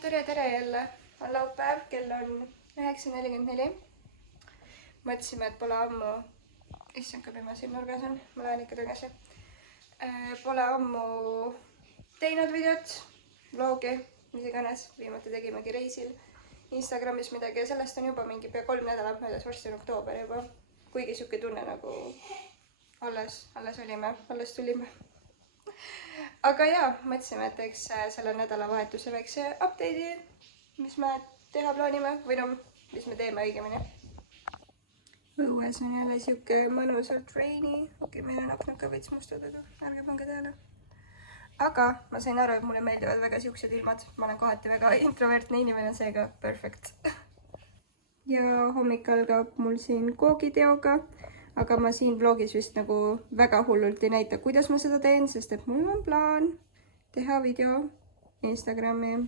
tere jälle. On laupäev, kell on 9:44. Mõtlesime, et pole ammu... Issand, kui pime siin nurgas on. Ma lähen ikka tagasi. Pole ammu teinud videot, vlogi, mis iganes. Viimati tegimegi reisil Instagramis midagi ja sellest on juba mingi pea 3 nädalat möödas. Varsti on oktoober juba. Kuigi siuke tunne nagu alles tulime. Aga jaa, mõtlesime, et teeks selle nädalavahetuse väikse update'i, mis me teha plaanime või no, mis me teeme õigemini. Õues on jälle siuke mõnusalt rainy. Okei, meil on aknad ka veits mustad, aga ärge pange tähele. Aga ma sain aru, et mulle meeldivad väga siuksed ilmad. Ma olen kohati väga introvertne inimene, seega perfect. Ja hommik algab mul siin koogiteoga. Aga ma siin vlogis vist nagu väga hullult ei näita, kuidas ma seda teen, sest et mul on plaan teha video Instagrami.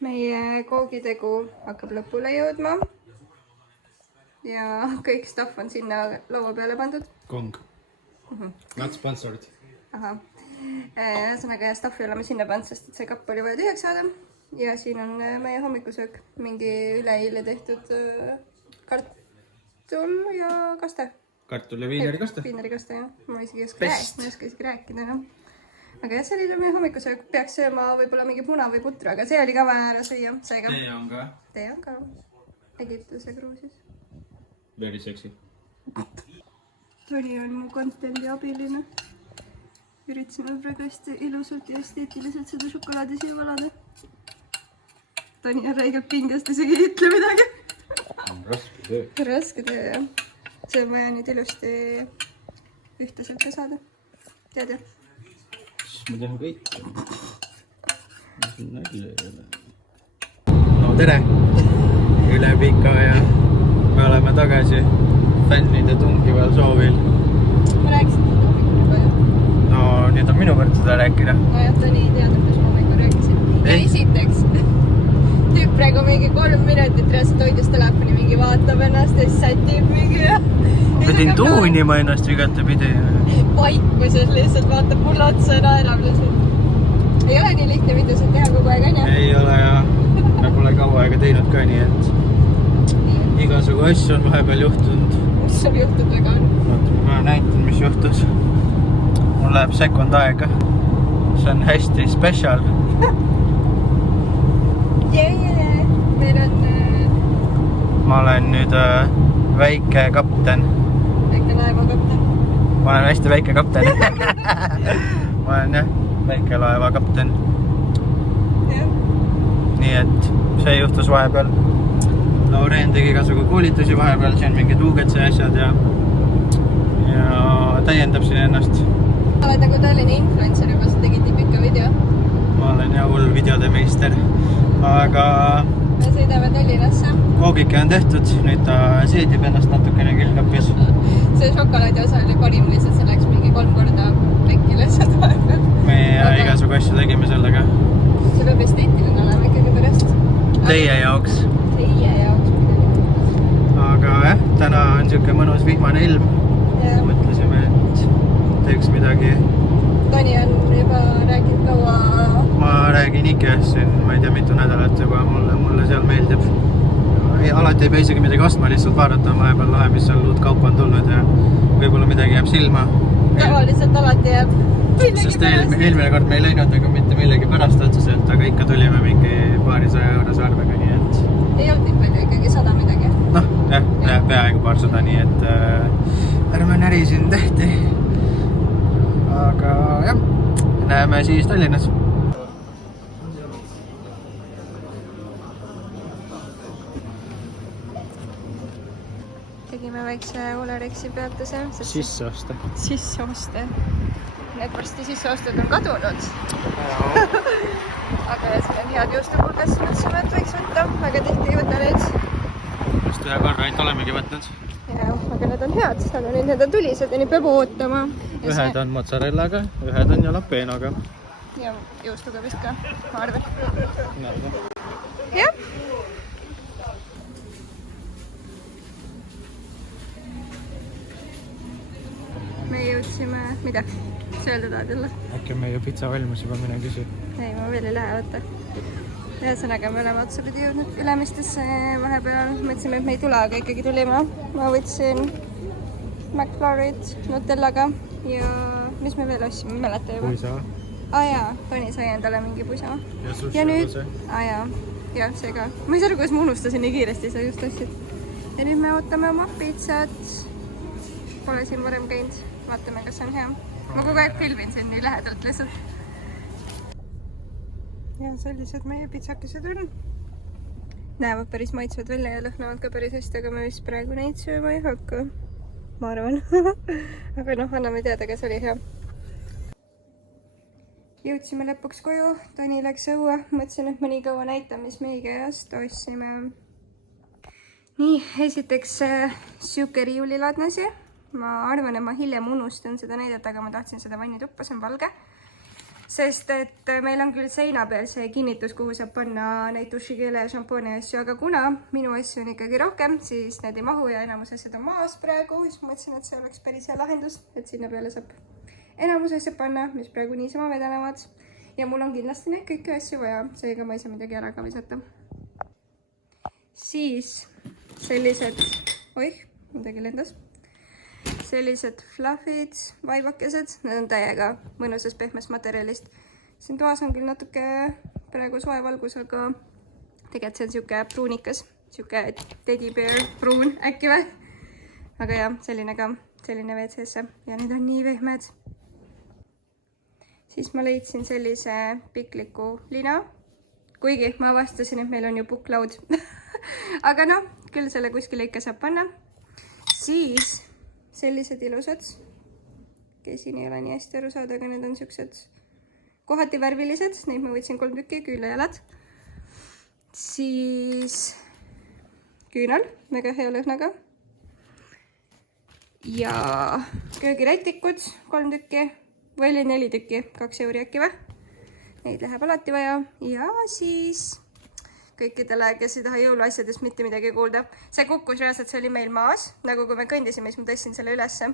Meie koogitegu hakkab lõpule jõudma. Ja kõik stuff on sinna laua peale pandud. Kong. Not sponsored. Aha. Ühesõnaga stuff ei ole me sinna pannud, sest et see kapp oli vaja tühjaks saada. Ja siin on meie hommikusöök. Mingi üleeile tehtud kartul ja kaste. Kartul ja viinerikaste. Viinerikaste, jah. Ma isegi isegi rääkida, noh. Aga jah, see oli meie hommikusöök. Peaks sööma võib-olla mingi muna või putru, aga see oli ka vaja ära süüa. Tee on ka. Tee on ka. Egiptuse Gruusis. Very sexy. Toni on mu contenti abiline. Üritasime praegu hästi ilusalt ja esteetiliselt seda šokolaadi siia valada. Toni on räigelt pingest, isegi ei ütle midagi. Raske töö. Raske töö, jah. See on vaja nüüd ilusti ühteselt ka saada. Tead, jah? Siis ma tehan kõik. Nalja ei ole. No tere! Üle pika ja me oleme tagasi fännide tungival soovil. Ma rääkisin seda hommikul juba, jah. No nüüd on minu kord seda rääkida. No jah, Toni ei teadnud, mis ma hommikul rääkisin. Ja esiteks, tüüp praegu mingi 3 minutit reaalselt hoidis telefoni, mingi vaatab ennast ja siis sätib mingi ja... Ma pidin tuunima ennast igatepidi. Vaikmuses lihtsalt vaatab mulle otsa ja naerab lihtsalt. Ei ole nii lihtne videosid teha kogu aeg, on jah? Ei ole ja me pole kaua aega teinud ka nii, et igasugu asju on vahepeal juhtunud. Mis sul juhtud väga on? Ma näitan, mis juhtus. Mul läheb sekund aega. See on hästi special. Meil on... Ma olen nüüd väike kapten. Väike laeva kapten. Ma olen hästi väike kapten. Ma olen jah, väike laeva kapten. Nii et see juhtus vahepeal. Laureen tegi igasugu koolitusi vahepeal, siin mingid UGC asjad ja täiendab siin ennast. Oled nagu Tallinna influencer juba, sa tegid nii pika video. Ma olen jah hull videode meister, aga Me sõidame Tallinnasse. koogike on tehtud, nüüd ta seedib ennast natukene külgapis. See šokolaadi osa oli parim, lihtsalt see läks mingi 3 korda pekki lihtsalt vahepeal. Me igasugu asju tegime sellega. See peab esteetiline olema ikkagi pärast. Teie jaoks. Teie jaoks midagi. Aga jah, täna on siuke mõnus vihmane ilm. Mõtlesime, et teeks midagi. Toni on juba rääkinud kaua... Ma räägin Ikeast siin, ma ei tea mitu nädalat juba, mulle seal meeldib. Alati ei pea isegi midagi ostma, lihtsalt vaadata vahepeal lahe, mis seal uut kaupa on tulnud ja võib-olla midagi jääb silma. Tavaliselt alati jääb millegi Sest pärast. eelmine kord me ei lõinud nagu mitte millegi pärast otseselt, aga ikka tulime mingi paari 100 eurose arvega, nii et... Ei olnud nii palju, ikkagi 100 midagi. Noh, jah, peaaegu 200, nii et ärme näri siin tehti. Aga jah, näeme siis Tallinnas. Tegime väikse Olerexi peatuse. Sisseoste. Sisseoste. Need varsti sisseostud on kadunud. Aga siin on head juustupulgas, mõtlesime, et võiks võtta. Väga tihti ei võta neid. Just ühe korra ainult olemegi võtnud. Ja, aga need on head, aga nüüd need on tulised ja nii peab ootama. Ühed on mozzarellaga, ühed on jalapenoga. Ja juustuga vist ka, ma arvan. Jah. Me jõudsime, mida? Sa öelda tahad jälle? Äkki on meie pitsa valmis juba, mine küsi. Ei, ma veel ei lähe, võtta. ühesõnaga me oleme otsapidi jõudnud Ülemistesse vahepeal. Mõtlesime, et me ei tule, aga ikkagi tulime. Ma võtsin McFlurry't Nutellaga ja mis me veel ostsime, mäleta juba? Puisa. Jaa, Toni sai endale mingi pusa. Ja nüüd, jaa, see ka. Ma ei saa aru, kuidas ma unustasin nii kiiresti, sa just ostsid. Ja nüüd me ootame oma pitsat. Pole siin varem käinud. Vaatame, kas on hea. Ma kogu aeg filmin siin nii lähedalt lihtsalt. Ja sellised meie pitsakesed on. Näevad päris maitsvad välja ja lõhnavad ka päris hästi, aga me vist praegu neid sööma ei hakka. Ma arvan. Aga noh, anname teada, kas oli hea. Jõudsime lõpuks koju. Toni läks õue. Mõtlesin, et ma nii kaua näitan, mis me IKEA-st ostsime. Nii, esiteks siuke riiulilaadne asi. Ma arvan, et ma hiljem unustan seda näidata, aga ma tahtsin seda vannituppa, see on valge. Sest et meil on küll seina peal see kinnitus, kuhu saab panna neid dušikeele ja šampooni asju, aga kuna minu asju on ikkagi rohkem, siis need ei mahu ja enamus asjad on maas praegu. Siis mõtlesin, et see oleks päris hea lahendus, et sinna peale saab enamus asjad panna, mis praegu niisama vedelevad. Ja mul on kindlasti neid kõiki asju vaja, seega ma ei saa midagi ära ka visata. Siis sellised, midagi lendas. Sellised fluffid, vaibakesed, need on täiega mõnusas pehmest materjalist. Siin toas on küll natuke praegu soe valgus, aga tegelikult see on siuke pruunikas, siuke teddy bear pruun äkki või. Aga jah, selline ka, selline WC-sse ja need on nii pehmed. Siis ma leidsin sellise pikliku lina, kuigi ma avastasin, et meil on ju puklaud. Aga noh, küll selle kuskile ikka saab panna. Siis sellised ilusad. Siin ei ole nii hästi aru saada, aga need on siuksed kohati värvilised. Neid ma võtsin 3 tükki, küünlajalad. Siis küünal, väga hea lõhnaga. Ja köögirätikud 3 tükki. Või oli 4 tükki, 2 euri äkki või? Neid läheb alati vaja. Ja siis kõikidele, kes ei taha jõuluasjadest mitte midagi kuulda. See kukkus reaalselt, see oli meil maas. Nagu kui me kõndisime, siis ma tõstsin selle ülesse.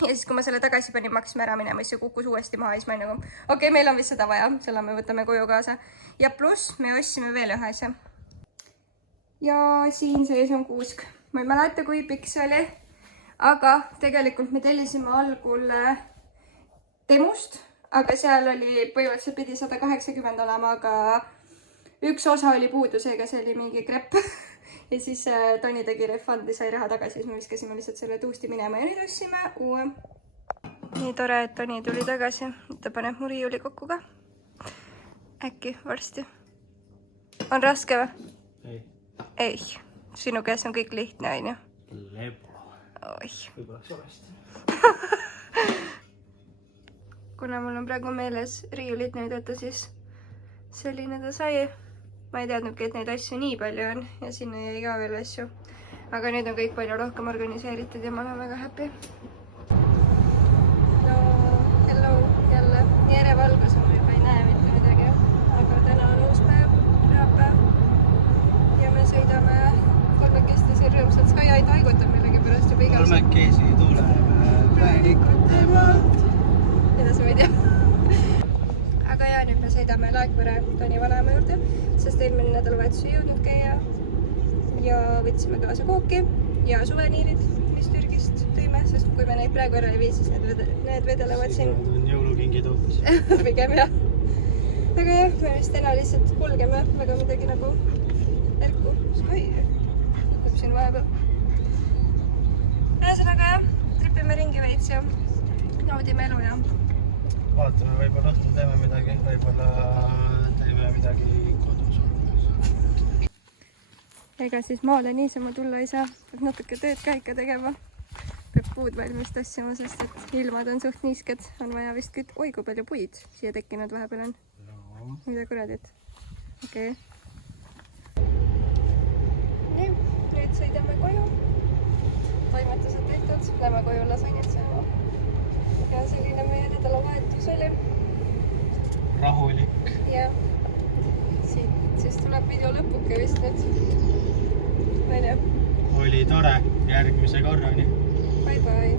Ja siis, kui ma selle tagasi panin, ma hakkasin ära minema, siis see kukkus uuesti maha. Ja siis ma nagu, okei, meil on vist seda vaja. Selle me võtame koju kaasa. Ja pluss me ostsime veel ühe asja. Ja siin sees on kuusk. Ma ei mäleta, kui pikk see oli. Aga tegelikult me tellisime algul Temust. Aga seal oli, põhimõtteliselt pidi 180 olema, aga üks osa oli puudu, seega see oli mingi krepp. Ja siis Toni tegi refundi, sai raha tagasi, siis me viskasime lihtsalt selle tuusti minema ja nüüd ostsime uue. Nii tore, et Toni tuli tagasi. Ta paneb mu riiuli kokku ka. Äkki varsti. On raske või? Ei. Sinu käes on kõik lihtne, on ju? Lebo. Võib-olla solesti. Kuna mul on praegu meeles riiulit näidata, siis selline ta sai. Ma ei teadnudki, et neid asju nii palju on ja sinna jäi ka veel asju. Aga nüüd on kõik palju rohkem organiseeritud ja ma olen väga happy. No, hello jälle. Nii ere valgus on, ma juba ei näe mitte midagi. Aga täna on uus päev, pühapäev. Ja me sõidame kolmekesti siin rõõmsalt. Sky ei taiguta millegi pärast juba igal. Kolmekesi tuleme präänikute maalt. Mida sa võid jah? Aga ja nüüd me sõidame Laekvere Toni vanaema juurde, sest eelmine nädalavahetus ei jõudnud käia. Ja võtsime kaasa kooki ja suveniirid, mis Türgist tõime, sest kui me neid praegu ära ei vii, siis need vedelevad siin. Need on jõulukingid hoopis. Pigem jah. Aga jah, me vist täna lihtsalt kulgeme väga midagi nagu erku. Oi, tuleb siin vahepeal. Ühesõnaga jah, tripime ringi veits ja naudime elu ja vaatame, võib-olla õhtul teeme midagi, võib-olla teeme midagi kodus. Ega siis maale niisama tulla ei saa, peab natuke tööd ka ikka tegema. Peab puud valmis tassima, sest et ilmad on suht niisked. On vaja vist küt... Oi, kui palju puid siia tekkinud vahepeal on. No. Mida kuradit? Okei. Nii, nüüd sõidame koju. Toimetused tehtud. Lähme koju lasagnit sööma. Ja selline meie nädalavahetus oli. Rahulik. Ja siit siis tuleb video lõpuke vist nüüd. Oli tore. Järgmise korrani. Bye bye.